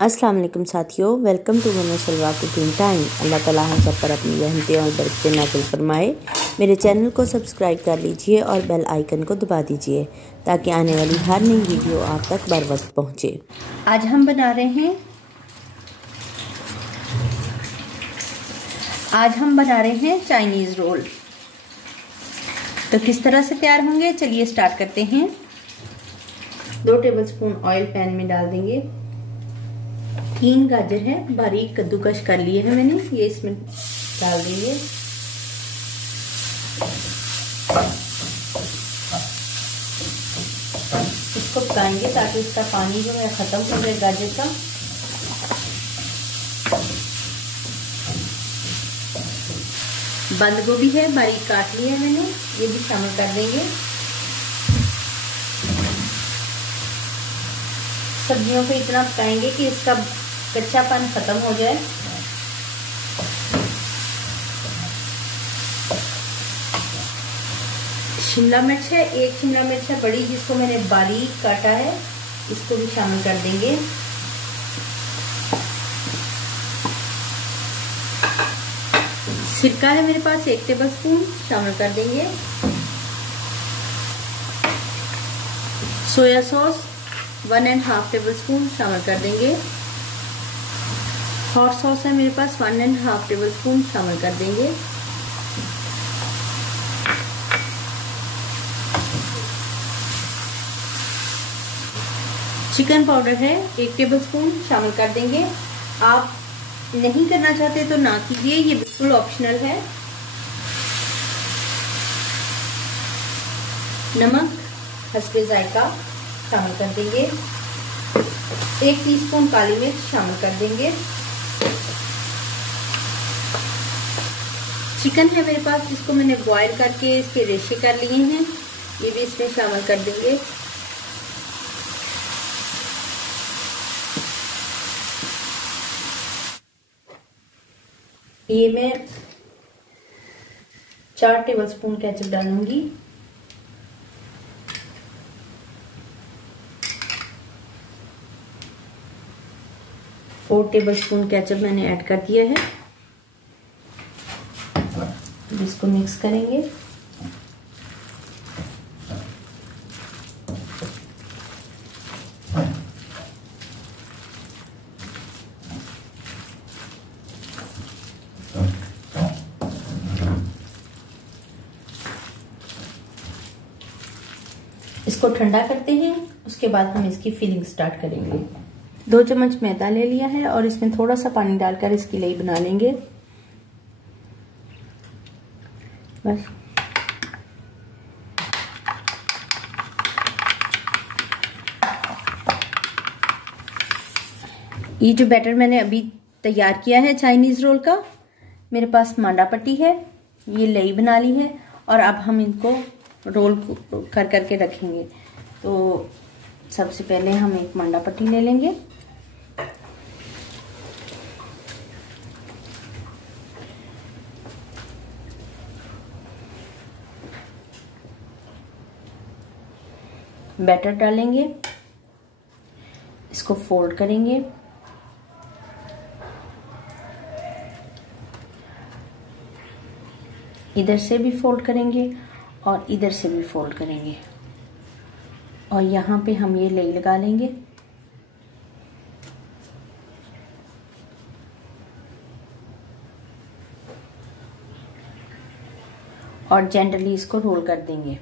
अस्सलाम वालेकुम साथियों, वेलकम टू मनो सलवा कुकिंग टाइम। अल्लाह ताला हम सब पर अपनी रहमतें और बरकतें नाज़िल फरमाए। मेरे चैनल को सब्सक्राइब कर लीजिए और बेल आइकन को दबा दीजिए ताकि आने वाली हर नई वीडियो आप तक बर वक्त पहुँचे। आज हम बना रहे हैं चाइनीज़ रोल। तो किस तरह से तैयार होंगे, चलिए स्टार्ट करते हैं। 2 टेबलस्पून ऑयल पैन में डाल देंगे। 3 गाजर है, बारीक कद्दूकश कर लिए हैं मैंने, ये इसमें डाल देंगे। इसको पकाएंगे ताकि इसका पानी जो है खत्म हो जाए गाजर का। बंद गोभी है, बारीक काट लिया है मैंने, ये भी शामिल कर देंगे। सब्जियों को इतना पकाएंगे कि इसका कच्चापन खत्म हो जाए। शिमला मिर्च है, 1 शिमला मिर्च है बड़ी, जिसको मैंने बारीक काटा है, इसको भी शामिल कर देंगे। सिरका है मेरे पास 1 टेबलस्पून, शामिल कर देंगे। सोया सॉस 1.5 टेबलस्पून शामिल कर देंगे। हॉट सॉस है मेरे पास 1.5 टेबलस्पून शामिल कर देंगे। चिकन पाउडर है 1 टेबलस्पून शामिल कर देंगे। आप नहीं करना चाहते तो ना कीजिए, ये बिल्कुल ऑप्शनल है। नमक हस्बे जायका शामिल कर देंगे। 1 टीस्पून काली मिर्च शामिल कर देंगे। चिकन है मेरे पास, जिसको मैंने बॉयल करके इसके रेशे कर लिए हैं, ये भी इसमें शामिल कर देंगे। ये मैं 4 टेबलस्पून केचप डालूंगी। फोर टेबलस्पून केचप मैंने ऐड कर दिया है। इसको मिक्स करेंगे। इसको ठंडा करते हैं, उसके बाद हम इसकी फिलिंग स्टार्ट करेंगे। 2 चम्मच मैदा ले लिया है और इसमें थोड़ा सा पानी डालकर इसकी लेई बना लेंगे। बस ये जो बैटर मैंने अभी तैयार किया है चाइनीज रोल का, मेरे पास मांडा पट्टी है, ये लेई बना ली है और अब हम इनको रोल कर करके रखेंगे। तो सबसे पहले हम एक मांडा पट्टी ले लेंगे। बैटर डालेंगे, इसको फोल्ड करेंगे। इधर से भी फोल्ड करेंगे और इधर से भी फोल्ड करेंगे और यहाँ पे हम ये लेई लगा लेंगे। और जेंटली इसको रोल कर देंगे।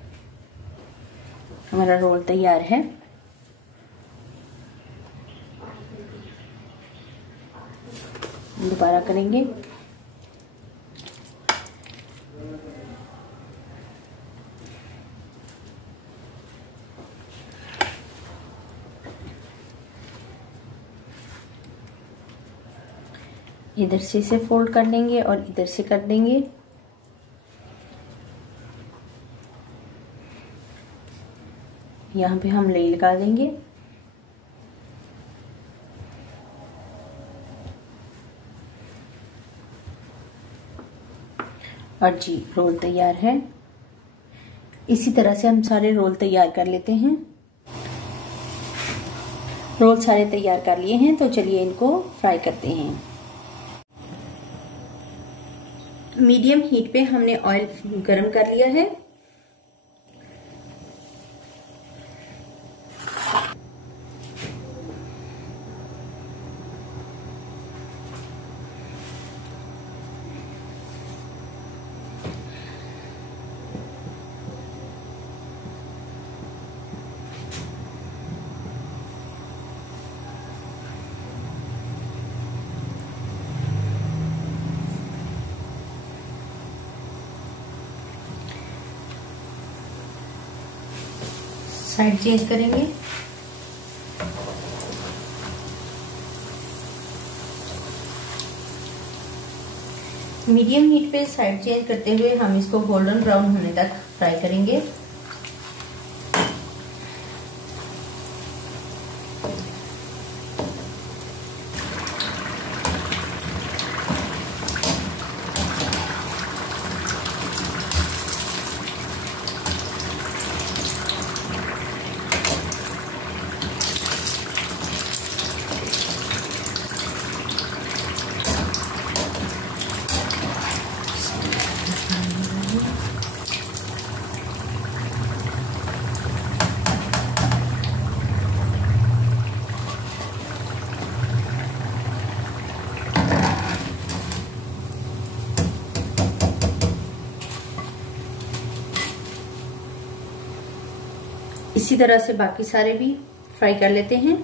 हमारा रोल तैयार है। दोबारा करेंगे। इधर से इसे फोल्ड कर लेंगे और इधर से कर देंगे। यहाँ पे हम लेई लगा देंगे। और जी रोल तैयार है। इसी तरह से हम सारे रोल तैयार कर लेते हैं। रोल सारे तैयार कर लिए हैं, तो चलिए इनको फ्राई करते हैं। मीडियम हीट पे हमने ऑयल गरम कर लिया है। साइड चेंज करेंगे। मीडियम हीट पे साइड चेंज करते हुए हम इसको गोल्डन ब्राउन होने तक फ्राई करेंगे। इसी तरह से बाकी सारे भी फ्राई कर लेते हैं।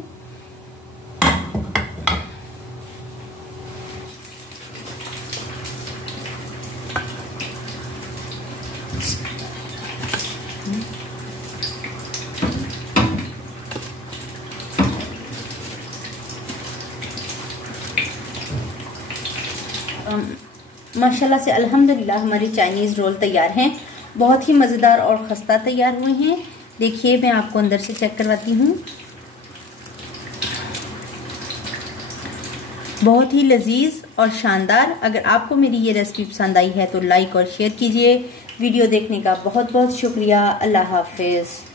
माशाल्लाह से अल्हम्दुलिल्लाह हमारी चाइनीज रोल तैयार हैं। बहुत ही मजेदार और खस्ता तैयार हुए हैं। देखिए मैं आपको अंदर से चेक करवाती हूँ। बहुत ही लजीज और शानदार। अगर आपको मेरी ये रेसिपी पसंद आई है तो लाइक और शेयर कीजिए। वीडियो देखने का बहुत बहुत शुक्रिया। अल्लाह हाफिज।